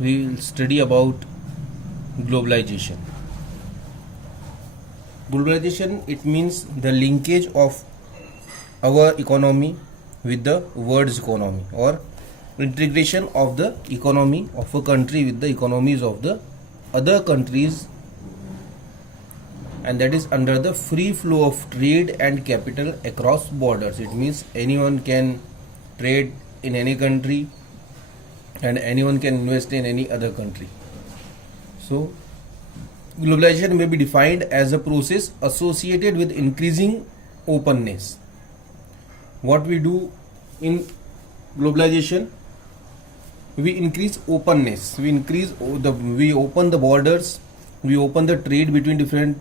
we will study about globalization. Globalization, it means the linkage of our economy with the world's economy, or integration of the economy of a country with the economies of the other countries, and that is under the free flow of trade and capital across borders. It means anyone can trade in any country and anyone can invest in any other country. So globalization may be defined as a process associated with increasing openness. What we do in globalization, we increase openness, we open the borders, we open the trade between different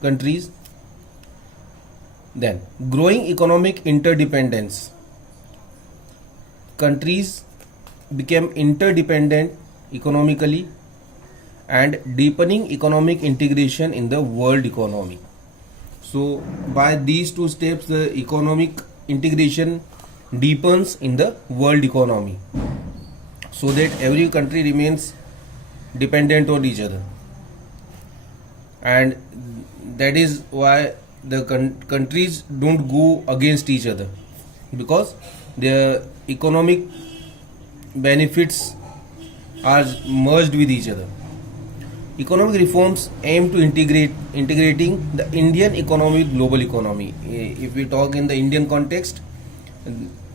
countries. Then growing economic interdependence, countries became interdependent economically, and deepening economic integration in the world economy. So by these two steps, the economic integration deepens in the world economy, so that every country remains dependent on each other. And that is why the countries don't go against each other, because their economic benefits are merged with each other. Economic reforms aim to integrating the Indian economy with global economy. If we talk in the Indian context,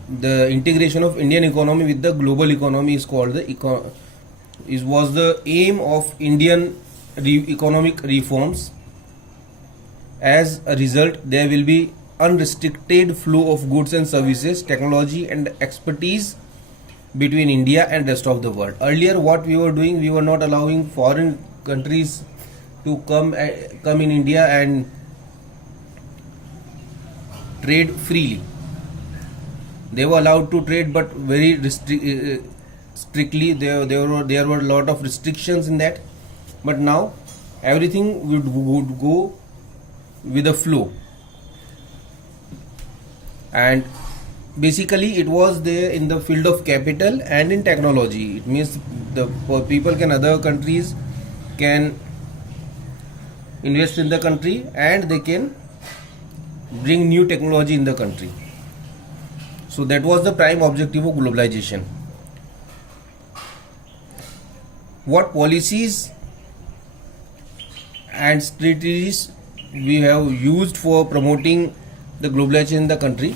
the integration of Indian economy with the global economy is called was the aim of Indian economic reforms. As a result, there will be unrestricted flow of goods and services, technology and expertise between India and rest of the world. Earlier, what we were doing, we were not allowing foreign countries to come in India and trade freely. They were allowed to trade, but very strictly. There were a lot of restrictions in that. But now everything would go with a flow, and basically it was there in the field of capital and in technology. It means the people other countries can invest in the country, and they can bring new technology in the country. So that was the prime objective of globalization. What policies and strategies we have used for promoting the globalization in the country?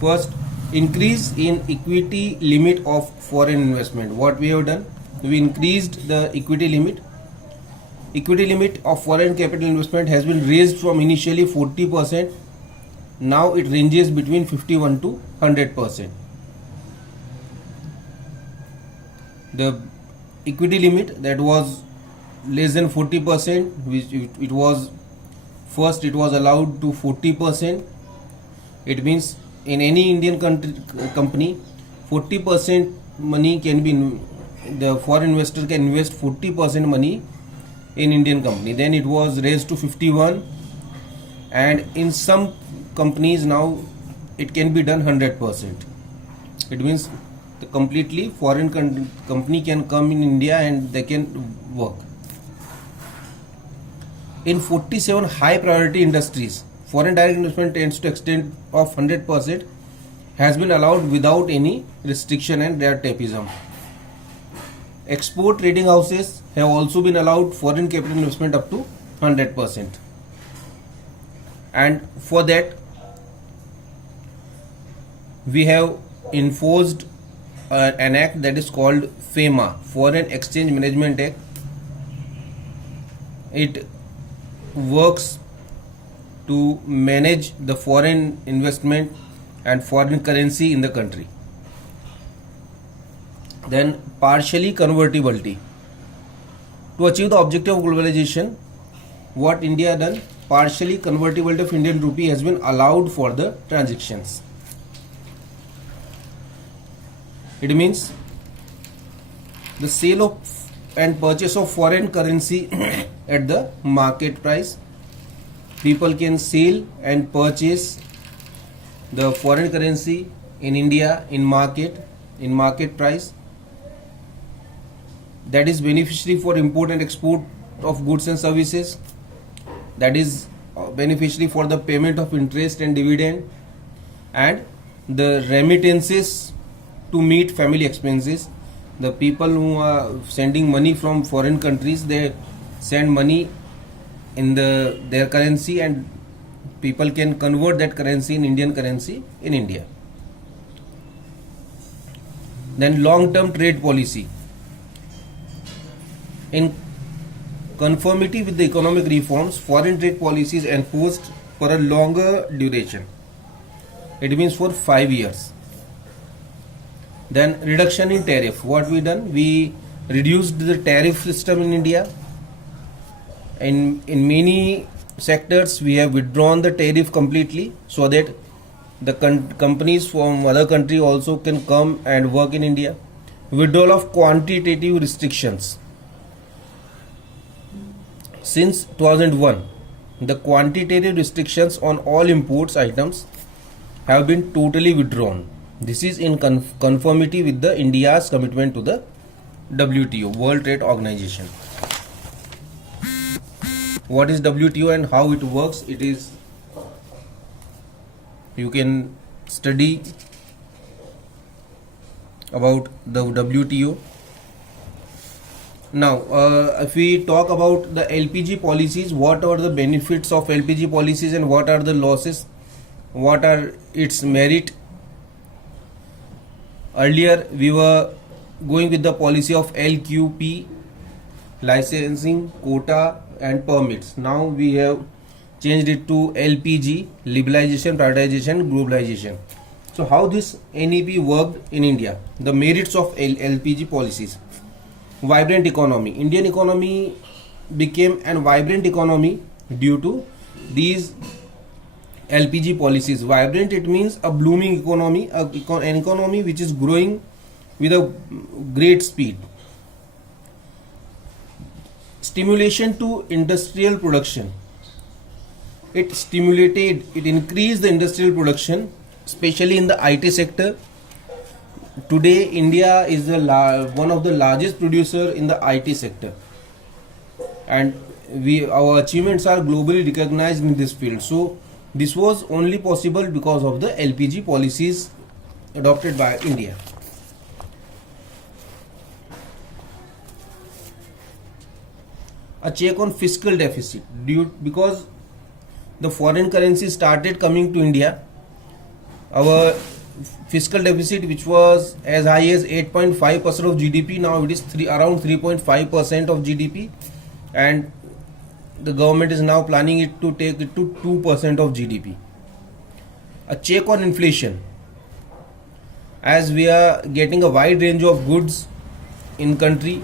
First, increase in equity limit of foreign investment. What we have done, we increased the equity limit. Equity limit of foreign capital investment has been raised from initially 40%. Now it ranges between 51 to 100%. The equity limit that was less than 40%, which it was allowed to 40%. It means in any Indian company, 40% money can be, the foreign investor can invest 40% money in Indian company. Then it was raised to 51, and in some companies now it can be done 100%. It means the completely foreign company can come in India and they can work. In 47 high priority industries, foreign direct investment tends to extent of 100% has been allowed without any restriction and rare tapeism. Export trading houses have also been allowed foreign capital investment up to 100%. And for that, we have enforced an act that is called FEMA, Foreign Exchange Management Act. It works to manage the foreign investment and foreign currency in the country. Then partially convertibility. To achieve the objective of globalization, what India done, partially convertibility of Indian rupee has been allowed for the transactions. It means the sale of and purchase of foreign currency at the market price. People can sell and purchase the foreign currency in India in market price, that is beneficiary for import and export of goods and services, that is beneficiary for the payment of interest and dividend, and the remittances to meet family expenses. The people who are sending money from foreign countries, they send money in their currency, and people can convert that currency in Indian currency in India. Then long-term trade policy. In conformity with the economic reforms, foreign trade policy is enforced for a longer duration. It means for 5 years. Then reduction in tariff. What we done? We reduced the tariff system in India. In many sectors, we have withdrawn the tariff completely, so that the companies from other country also can come and work in India. Withdrawal of quantitative restrictions. Since 2001, the quantitative restrictions on all imports items have been totally withdrawn. This is in conformity with the India's commitment to the WTO, World Trade Organization. What is WTO and how it works? It is, you can study about the WTO. Now, if we talk about the LPG policies, what are the benefits of LPG policies and what are the losses? What are its merit? Earlier, we were going with the policy of LQP, licensing, quota and permits. Now we have changed it to LPG, liberalization, privatization, globalization. So how this NEP worked in India? The merits of LPG policies. Vibrant economy. Indian economy became a vibrant economy due to these LPG policies. Vibrant, it means a blooming economy, an economy which is growing with a great speed. Stimulation to industrial production. It increased the industrial production, especially in the IT sector. Today, India is one of the largest producer in the IT sector, and our achievements are globally recognized in this field. So this was only possible because of the LPG policies adopted by India. A check on fiscal deficit, because the foreign currency started coming to India. Our fiscal deficit, which was as high as 8.5% of GDP, now it is around 3.5% of GDP, and the government is now planning it to take it to 2% of GDP. A check on inflation, as we are getting a wide range of goods in country,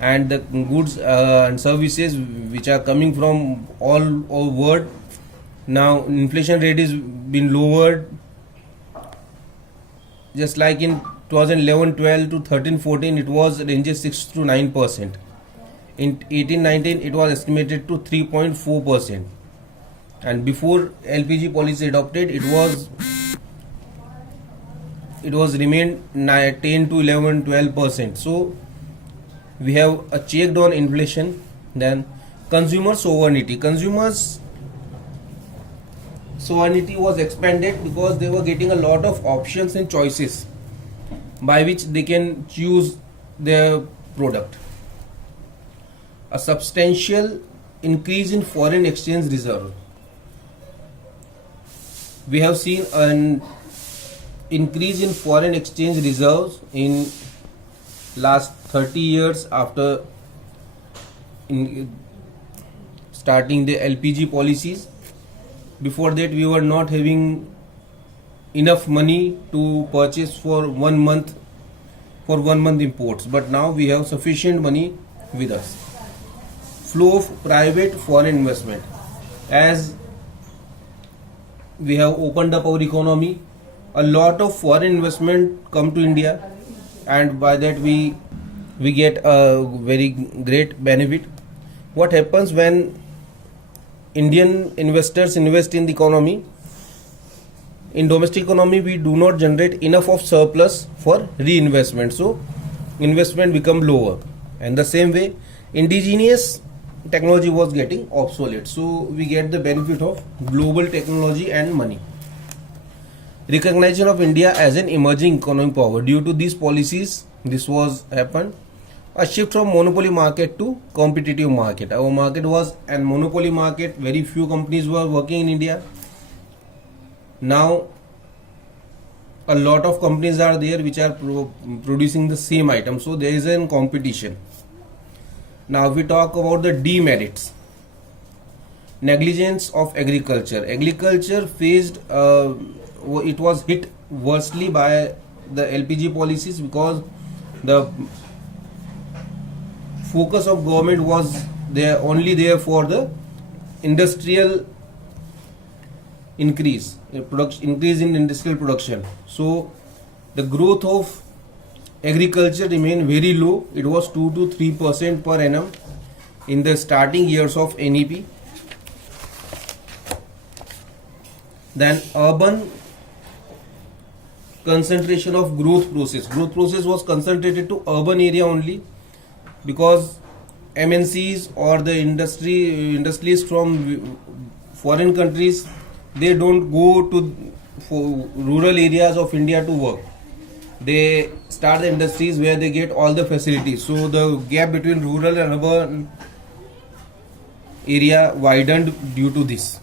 and the goods and services which are coming from all over world. Now inflation rate is been lowered, just like in 2011-12 to 13-14 it was ranges 6 to 9%. In 18-19 it was estimated to 3.4%, and before LPG policy adopted it was remained 10 to 11-12%. So we have a checked on inflation. Then consumer sovereignty. Consumers sovereignty was expanded because they were getting a lot of options and choices by which they can choose their product. A substantial increase in foreign exchange reserve. We have seen an increase in foreign exchange reserves in last 30 years after starting the LPG policies. Before that, we were not having enough money to purchase for 1 month imports, but now we have sufficient money with us. Flow of private foreign investment. As we have opened up our economy, a lot of foreign investment come to India, and by that we get a very great benefit. What happens when Indian investors invest in the economy? In domestic economy, we do not generate enough of surplus for reinvestment, so investment become lower. And the same way, indigenous technology was getting obsolete. So we get the benefit of global technology and money. Recognition of India as an emerging economic power. Due to these policies, this was happened. A shift from monopoly market to competitive market. Our market was a monopoly market. Very few companies were working in India. Now a lot of companies are there which are producing the same item, so there is a competition. Now if we talk about the demerits, negligence of agriculture faced it was hit worstly by the LPG policies, because the focus of government was there only there for the industrial increase in industrial production. So the growth of agriculture remained very low. It was 2 to 3% per annum in the starting years of NEP. Then urban concentration of growth process was concentrated to urban area only, because MNCs or the industrialists from foreign countries, they don't go to rural areas of India to work. They start the industries where they get all the facilities. So the gap between rural and urban area widened due to this.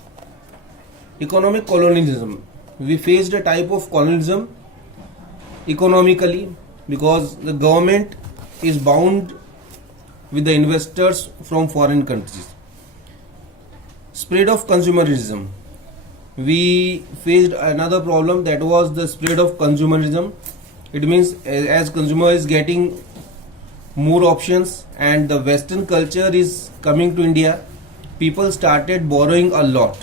Economic colonialism. We faced a type of colonialism economically, because the government is bound with the investors from foreign countries. Spread of consumerism. We faced another problem, that was the spread of consumerism. It means as consumer is getting more options and the Western culture is coming to India, people started borrowing a lot.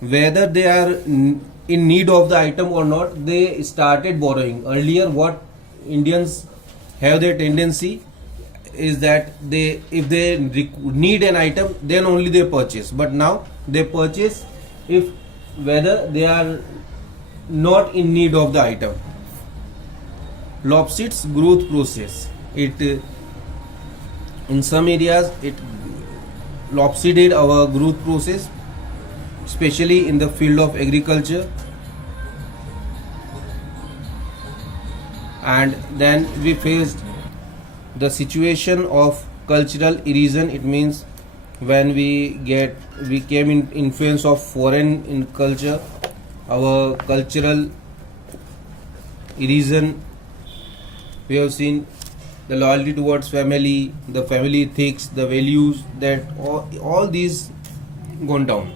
Whether they are in need of the item or not, they started borrowing. Earlier, what Indians have their tendency is that if they need an item, then only they purchase. But now they purchase if whether they are not in need of the item. Lopsided growth process. It in some areas it lopsided our growth process, especially in the field of agriculture. And then we faced the situation of cultural erosion. It means when we came in influence of foreign in culture, our cultural erosion. We have seen the loyalty towards family, the family ethics, the values, that all these gone down.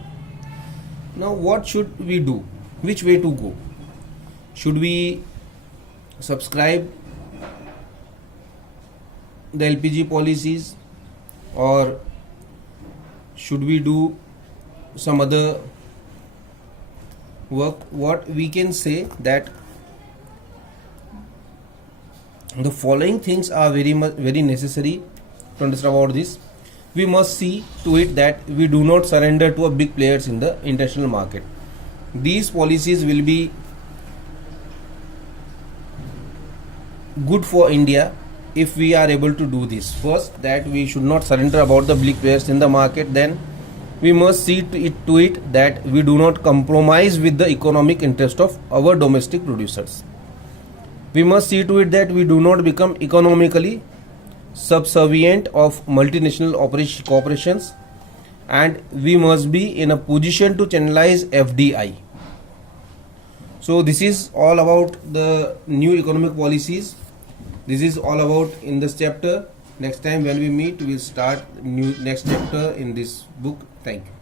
Now what should we do? Which way to go? Should we subscribe the LPG policies, or should we do some other work? What we can say, that the following things are very necessary to understand about this. We must see to it that we do not surrender to a big players in the international market. These policies will be good for India if we are able to do this. First, that we should not surrender about the big players in the market. Then we must see to it that we do not compromise with the economic interest of our domestic producers. We must see to it that we do not become economically subservient of multinational corporations, and we must be in a position to channelize FDI. So this is all about the new economic policies. This is all about in this chapter. Next time when we meet, we'll start next chapter in this book. Thank you.